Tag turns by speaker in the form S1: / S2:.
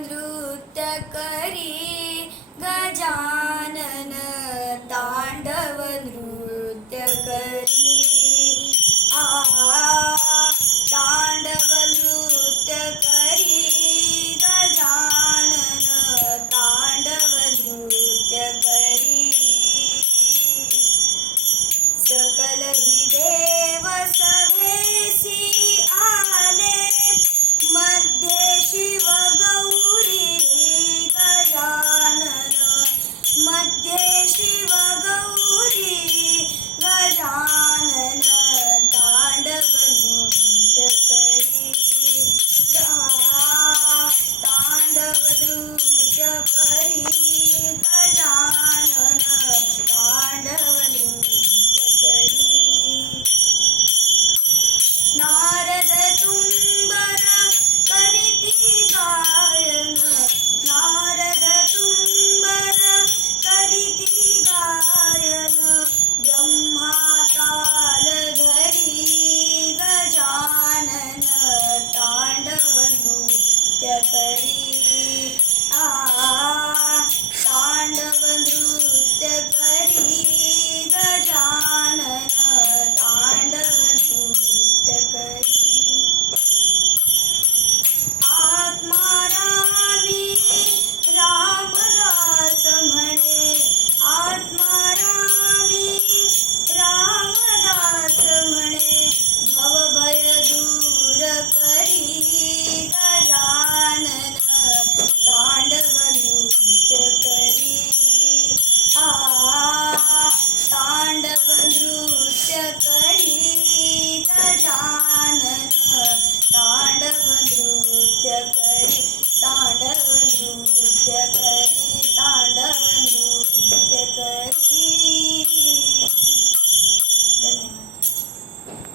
S1: नृत्य कर